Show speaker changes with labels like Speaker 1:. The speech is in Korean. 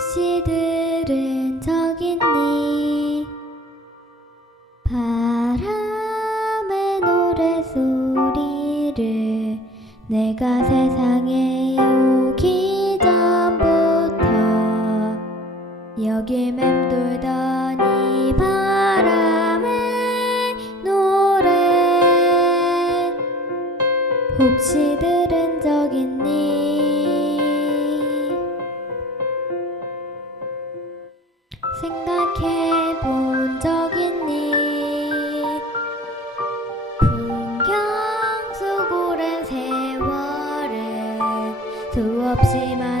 Speaker 1: 혹시 들은 적 있니? 바람의 노래소리를 내가 세상에 오기 전부터 여기 맴돌던 이 바람의 노래. 혹시 들은 적 있니 생각해 본 적 있니? 풍경 속 오랜 세월은 수없이 많